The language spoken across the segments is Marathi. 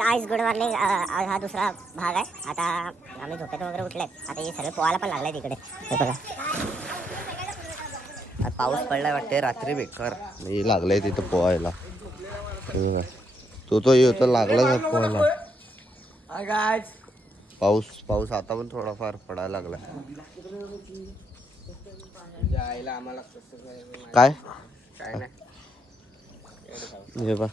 Ice good morning. हा दुसरा भाग आहे. आता आम्ही झोपेतून वगैरे उठले. आता हे सगळे पोहायला पण लागलाय तिकडे. हे बघा पाऊस पडलाय वाटते रात्री बेकार. नाही लागलाय तिथं पोहायला. तो येतो लागला पोहायला. पाऊस आता पण थोडाफार पडायला लागला. काय हे बा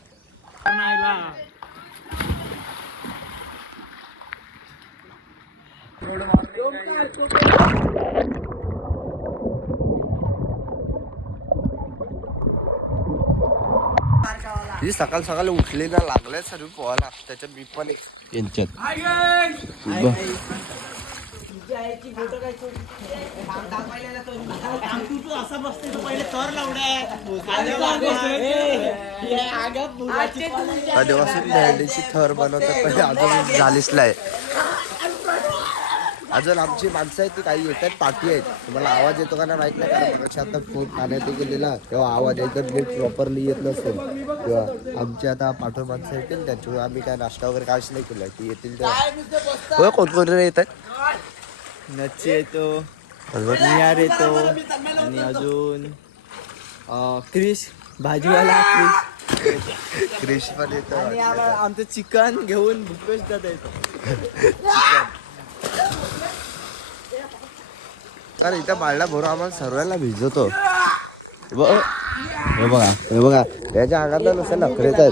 ही सकाळ सकाळ उठली ना लागलाय सर्व पोहायला. त्याच्यात मी पण यांच्यात आदिवासी मेंढीची थर बनवतात पण अजून झालीच नाही. अजून आमची माणसं आहेत ती काही येतात पाठी आहेत. तुम्हाला आवाज येतो का नाही माहित नाही कारण मगाशी आता फोन पाण्यात गेलेला तेव्हा आवाज एकदम नीट प्रॉपरली येत नसेल. तेव्हा आमची आता पाठवून माणसं येतील त्याच्यामुळे आम्ही काय नाश्ता वगैरे काहीच नाही केलं. ती येतील तेव्हा कोण कोण येतात. नच्ची येतो, निहार येतो आणि अजून क्रिश भाजीवाला क्रिश पण येतो आणि आमचं चिकन घेऊन भूपेश दादा येतो. अरे इथं बाळला भरून आम्हाला सर्वांना भिजवतो. हे बघा त्याच्या अंगात नसेल नखरेत आहेत.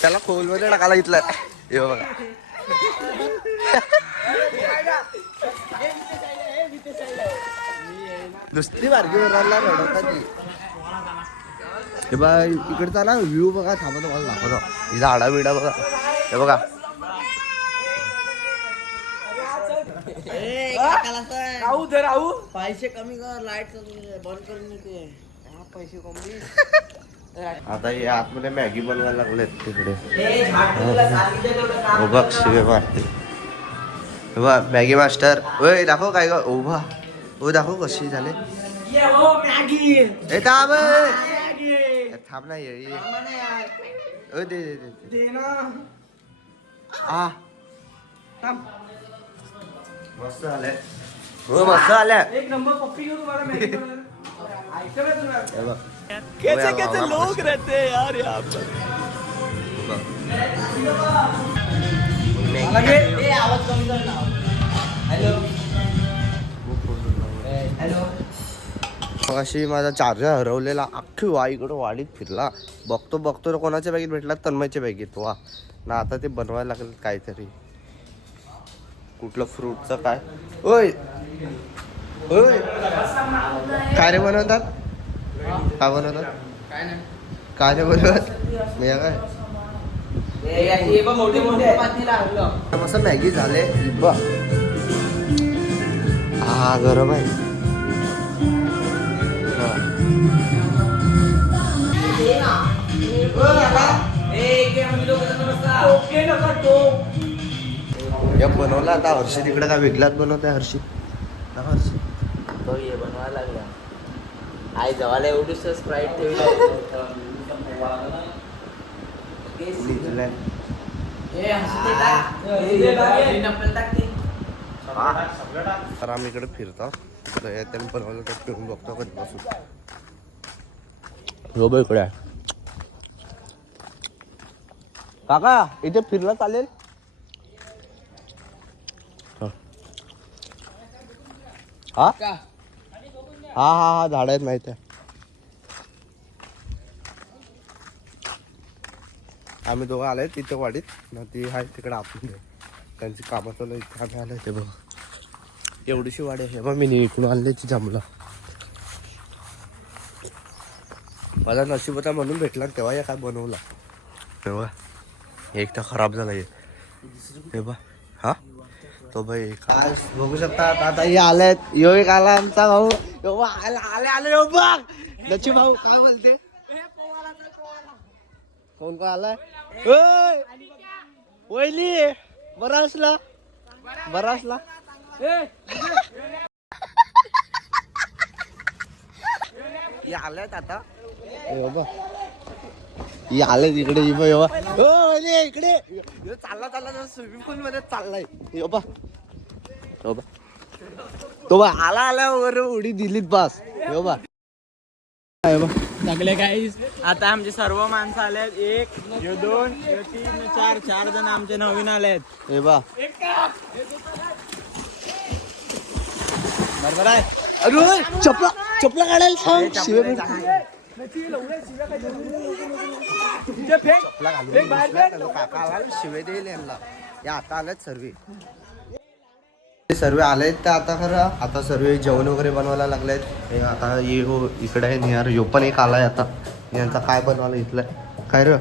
त्याला खोलमध्ये टाकायला इथलं. हे बघा नुसती बारकी रडतात. हे बघा इकडचा ना व्ह्यू बघा. थांबा तुम्हाला दाखवतो. झाडा बिडा बघा. हे बघा पैसे कमी कर. लाईट बंद करून पैसे कमी. आता हे आतमध्ये मॅगी बनवायला लागलेत तिकडे. बघ शिवे मारते. बघा मॅगी मास्टर. ओय दाखव काय ग उभा. ओ दाखव कशी झाले. ए थांब थांब ना ये. दे दे दे मस्त झालंय. हो मस्त आल्या. एक नंबर पप्पी घेऊन तुम्हाला मॅगी कैसे कैसे लोग रहते हैं यार यहाँ पर. आवाज कमी कर ना. Hello hello. अशी माझा चार्जर हरवलेला अख्खी इकडं वाडीत फिरला. बघतो कोणाच्या बॅगेत भेटला. तन्मयच्या बॅगेत वा ना. आता ते बनवायला लागलं काहीतरी. कुठलं फ्रूटचं काय. ओय ओय काय रे बनवतात. काय बनवतात काय नाही बनवत मी काय. मस्त मॅगी झाले. हा गरम आहे. बनवला आता हर्षी तिकडे काय वेगळाच बनवत आहे. हर्षी तो ये बनवायला लागला. आई जवाला एवढीच स्प्राईट ठेवली. तर आम्ही इकडे फिरतो. त्यांनी बनवलं तर फिरून बघतो कधीपासून. हो इकडे आहे काका. इथे फिरलं चालेल. हा झाड आहेत माहिती आहे. आम्ही दोघं आलोय तिथे वाडीत ना. ती आहे तिकडे आपण त्यांची कामं चालू इथे आम्ही आलोय. ते बघ एवढीशी वाडी आहे. मग मी इकडून आणले ती जमला. माझा नशीब होता म्हणून भेटला. तेव्हा या काय बनवला तेव्हा एक तर खराब झाला. हे बघ हा तो भाई काय बघू शकता. आता हे आलेत. यो एक आला आमचा भाऊ. आले बघ. नची भाऊ काय बोलते. कोण आलाय. वहिली बरा असला बरा असला आल्यात आता आले इकडे इकडे चालला चालला स्विमिंग पूल मध्ये चाललाय तो बा आला आल्यावर उडी दिलीत बस बा सगळे काही आता आमचे सर्व माणसं आलेत 1 2 3 4 जण आमचे नवीन आलेत हे बा बरोबर आहे अरे चपला काढायला सांग शिवे काका आला शिवे देईल यांना या आता आलेत सर्व आलेत तर आता खरं आता सर्व जेवण वगैरे बनवायला लागलेत आता ये हो इकडे आहे निहार यो पण एक आलाय आता यांचा काय बनवायला इथलंय काय र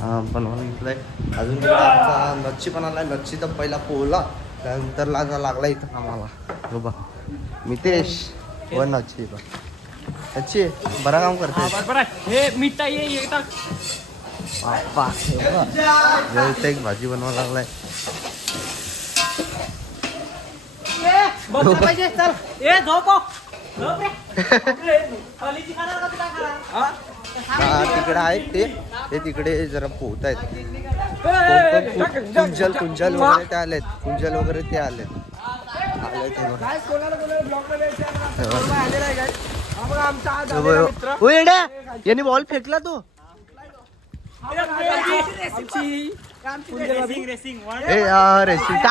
बनवायला इथलंय अजून इकडे आमचा नच्ची पण आलाय नच्ची तर पहिला पोहला त्यानंतर लागला इथं आम्हाला हो बा मितेश व नच्ची बा नच्ची बरा काम करते हे मिठा ये बाप्पा एक भाजी बनवायला लागलाय तिकडे आहेत ते तिकडे जरा पोहत आहेत कुंजल वगैरे ते आलेत कुंजल वगैरे ते आलेत यांनी बॉल फेकला तो रेसिंग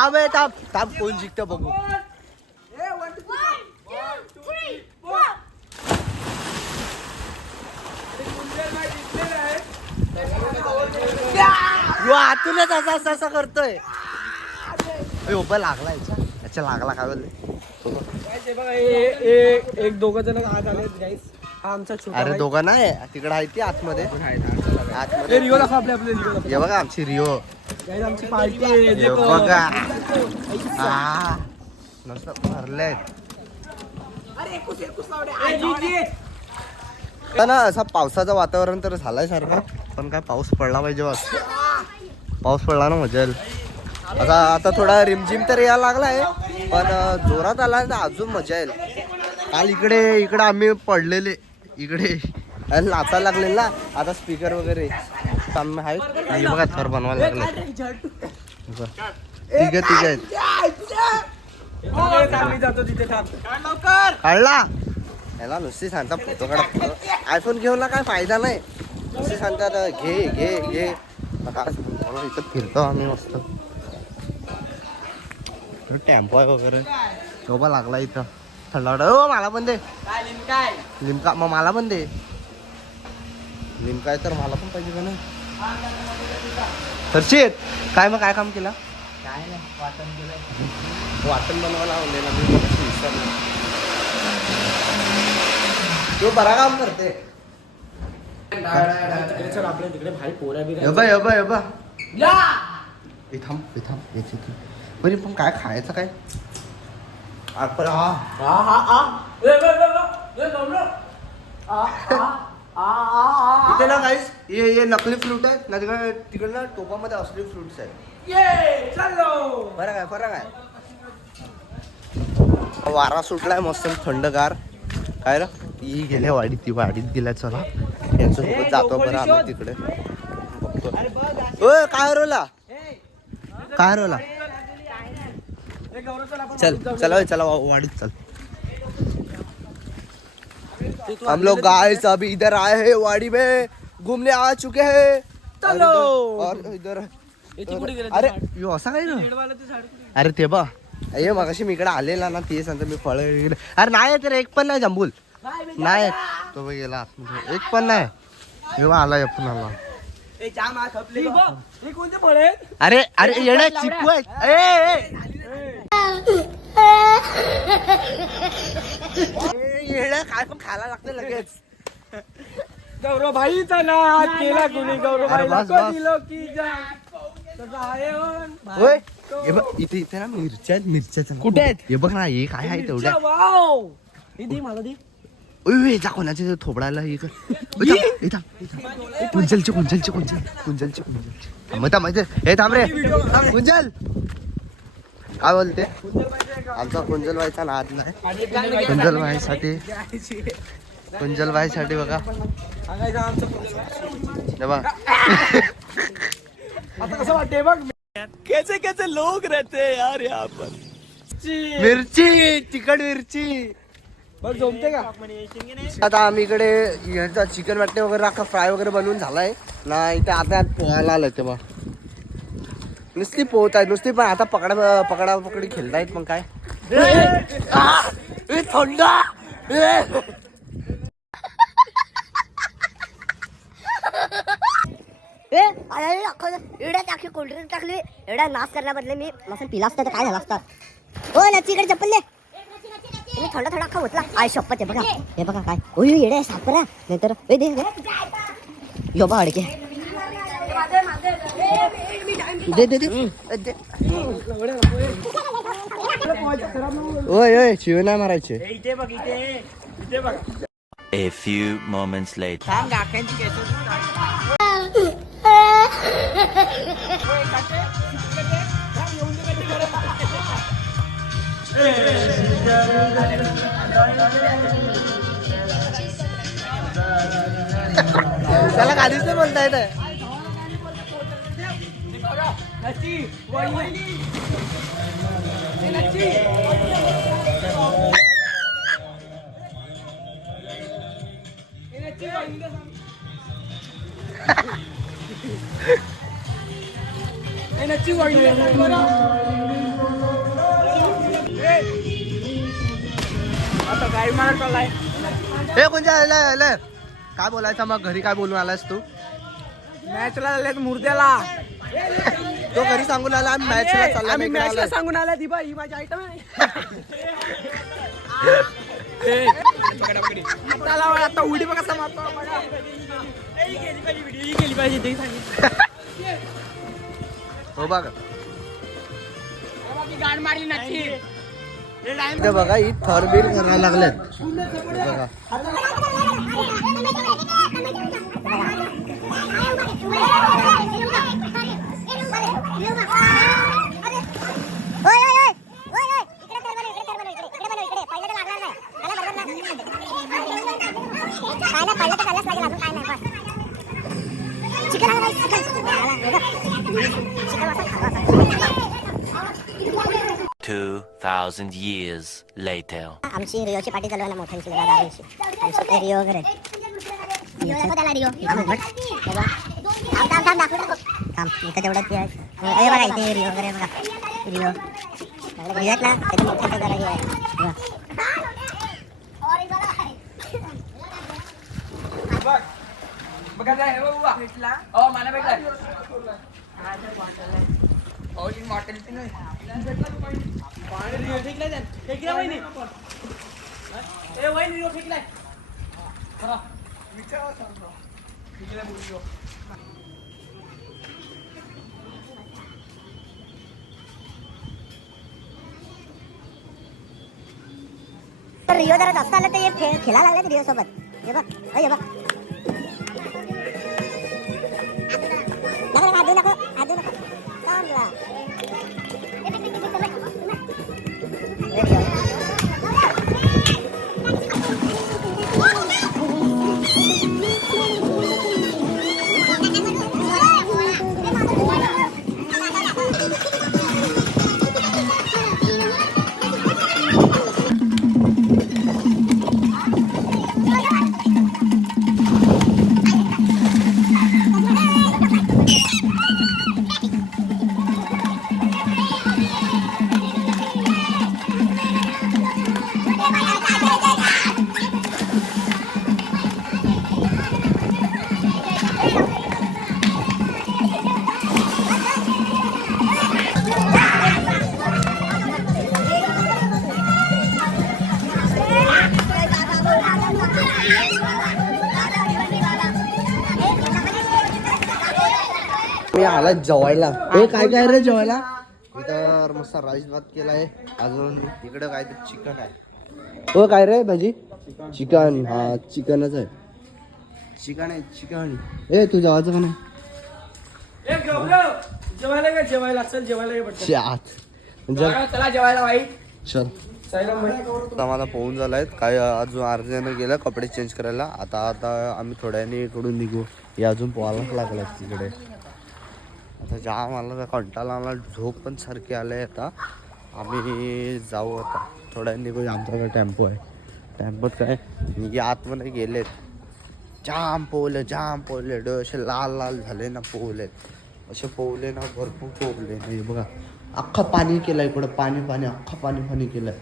ताप कोण जिंकतं बघू आतूनच असा करतोय उभा लागला याच्या लागला काय बोलले एक दोघं जण आज आले गाईस हा आमचा छोटा अरे दोघं नाही तिकडे आहे ती आतमध्ये रिओ दाखव आपले हे बघा आमची रिओ आमची पार्टी बघा हा मस्त भरले ना असा पावसाचं वातावरण तर झालंय सारखं पण काय पाऊस पडला पाहिजे बस पाऊस पडला ना मजा येईल आता थोडा रिमझिम तर यायला लागलाय पण जोरात आला तर अजून मजा येईल काल इकडे आम्ही पडलेले इकडे नाचायला लागले ना आता स्पीकर वगैरे सामने आहेत आणि बघा थर बनवायला लागले तिघ आहेत काढला याला नुसती सांगता फोटो काढा आयफोन घेऊन काय फायदा नाही नुसती सांगतात घे इथं फिरतो आम्ही मस्त टेम्पो आहे वगैरे शोभा लागला इथं थंड हो मला पण दे लिमका मग मला पण दे लिमका आहे तर मला पण पाहिजे का नाही हर्षित काय मग काय काम केलं काय नाही वाटण केलं वाटण बनवायला आवडलेला मी विसरलो तो बरा काम करते आपल्या तिकडे भाई पोरा बी इथं बरी पण काय खायचं काय आपण इथे ना काहीच हे नकली फ्रूट आहेत ना तिकडे ना टोपामध्ये असली फ्रुट्स आहेत फरक आहे वारा सुटलाय मस्त थंडगार काय रे ती गेल्या वाडीत ती वाडीत गेल्या चला यांच्यासोबत जातो बरं आम्ही तिकडे बघतो काय रोला चला वाडीत चल हम लोग गाइस अभी इधर आए हैं वाड़ी में घूमने आ चुके हैं और इधर अरे यो असा काय ना अरे ते बा ये मगाशी मी इकडे आलेला ना ते सांगतो मी फळ अरे नाही तर एक पण नाही जंबूल नाही तो गेला आतमध्ये एक पण नाही जेव्हा आला आपण आला अरे येण्या चिकू आहे येण्या काय पण खायला लागते लगेच गौरव भाईचा नाद केला कुणी गौरव भाईला दिलो की होय इथे ना मिरच्या कुठे आहेत हे बघ ना हे काय आहे तेवढ्या वाव दे मला दे ओय जा कोणाच्या थोबडायला हे कर कुंजलचे माहिती हे थांब रे कुंजल काय बोलते आमचा कुंजल भाईचा नाद नाही कुंजल भाईसाठी बघा आता कसं वाटते बघ कैसे कैसे लोग रहते हैं यार यहाँ पर मिरची तिखट मिरची बघ जमते का आता आम्ही इकडे ह्याचा चिकन मटन वगैरे अख्खा फ्राय वगैरे बनवून झालाय ना इथे आता पोहायला आलं तेव्हा नुसती पोहत आहे नुसती पण आता पकडी खेळतायत मग काय थंड एवढ्या टाकली कोल्ड्रिंक टाकली एवढा नाश करण्याबदले मी मस्त पिला असता तर काय झालं असतं हो नच्चीकडे चप्पल दे मी थोडा अख्खा होतला आय शपथ आहे बघा हे बघा काय ओय येडे सापरा नाहीतर ए दे यो बा अडके दे ओय शिव नाही मारायचे इथे बघ इथे बघ A few moments later. थांब गाख्यांची केस त्याला काहीच नाही बोलता येत आता काय मला चाललाय हे कोणत्या आलं काय बोलायचं मग घरी काय बोलून आलास तू मॅचला आल्यात मुर्द्याला तो घरी सांगून आला आम्ही मॅचला चालला आम्ही मॅचला सांगून आल्या दिबा ही माझी आयटम आहे त्याला आता उडी बघा कसा मारतो बघा. गेली पाहिजे ते सांगितलं हो बघा गाड मारली नक्की इथे बघा ही थरबीर करायला लागलेत बघा Two 2,000 years later. आमची रिओची पार्टी चालू आहे ना मोठ्यांची दादांची आमची रिओ वगैरे थांब इथं तेवढं ते आहे हे बघा इथे रिओ वगैरे बघा रिओ रिओत ना त्याच्या मोठ्यांचं जरा हे आहे बघा जाय बाबा भेटला ओ मला भेटला ओ इन मॉडेल ती नाही पाणी रिओ फेकला जान फेकला वहिनी ए वहिनी रिओ फेकलाय चला विचारा सांगतो फेकला बोलियो तर रिओ जरा जास्त आलं तर हे खेळायला लागले रिओ सोबत हे बघ हे बघ आजू नको चांगला मी आला जेवायला हे काय काय रे जेवायला इथं मस्त राईस भात केलाय अजून इकडे काय तर चिकन आहे हो काय रे भाजी चिकन हा चिकनच आहे चिकन आहे चिकन ए तू जेवायचं का नाही जेवायला का जेवायला चल जेवायला पटकन. चल जेवायला भाई चल साईराम भाई. आता मला पोहून झालाय काय अजून अर्ध्यानं गेलं कपडे चेंज करायला आता आम्ही थोड्याने इकडून निघू हे अजून पोहायलाच लागलं तिकडे आता जाम मला कंटाळा आला झोप पण सारखी आले आता आम्ही जाऊ आता थोड्या निघू आमच्याकडे टेम्पो आहे टेम्पोत काय निघे आतमध्ये गेलेत जाम पोहले डोळे असे लाल लाल झाले ना पोहले असे पोहले ना भरपूर पोहले नाही बघा अख्खा पाणी केलं इकडं पाणी अख्खा पाणी केलंय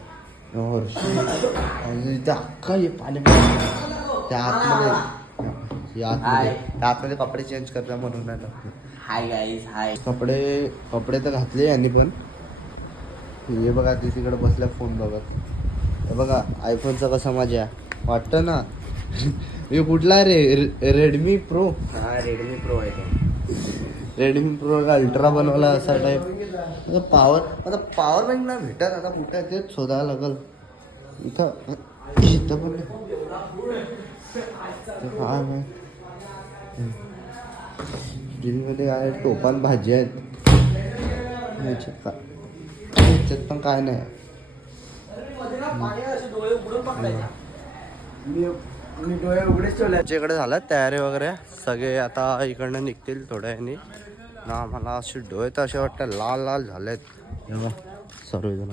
आणि इथं अख्खा हे पाणी त्या आतमध्ये कपडे चेंज करता म्हणून हाय गाईज हाय. कपडे तर घातले यांनी पण हे बघा ते तिकडे बसल्या फोन बघत हे बघा आयफोनचा कसा माझ्या वाटतं ना हे कुठला रे रेडमी प्रो हा रेडमी प्रो आहे तो. रेडमी प्रो अल्ट्रा बनवला असा टाईप आता पॉवर बँक ना भेटत आता कुठे आहे तेच शोधायला लागल इथं पण मध्ये आहे टोपान भाजी आहेत ह्याच्यात पण काय नाही मी डोळे उघडेच ठेवले. इकडे झालं तयारी वगैरे सगळे आता इकडनं निघतील थोड्या याने ना मला असे डोळे तर असे वाटतं लाल लाल झालेत सर्वजण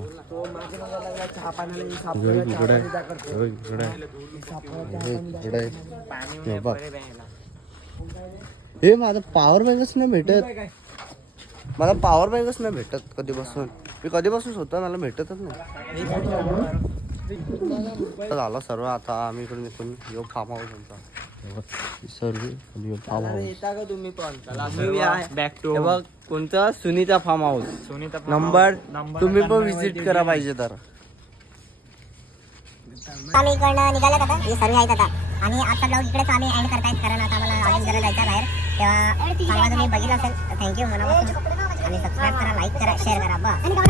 हे माझा पॉवर बँकच नाही भेटत मला पॉवर बँकच नाही भेटत कधीपासून मी कधीपासून स्वतः मला भेटतच नाही झालं सर्व आता आम्ही इकडून निघून येऊ फार्म हाऊस आमचा सर्व फार्म हाऊस तुम्ही पण बॅक टू बघ कोणतं सुनीता फार्म हाऊस नंबर तुम्ही पण विजिट करा पाहिजे तर आम्ही इकडनं निघाल्यात आता हे सर्व आहेत आता आणि आता ब्लॉग इकडेच आम्ही एंड करतायत कारण आता आम्हाला अजून जरा जायचं बाहेर तेव्हा चांगला तुम्ही बघितलं असेल थँक्यू मनापासून आणि सबस्क्राईब करा लाईक करा शेअर करा बस.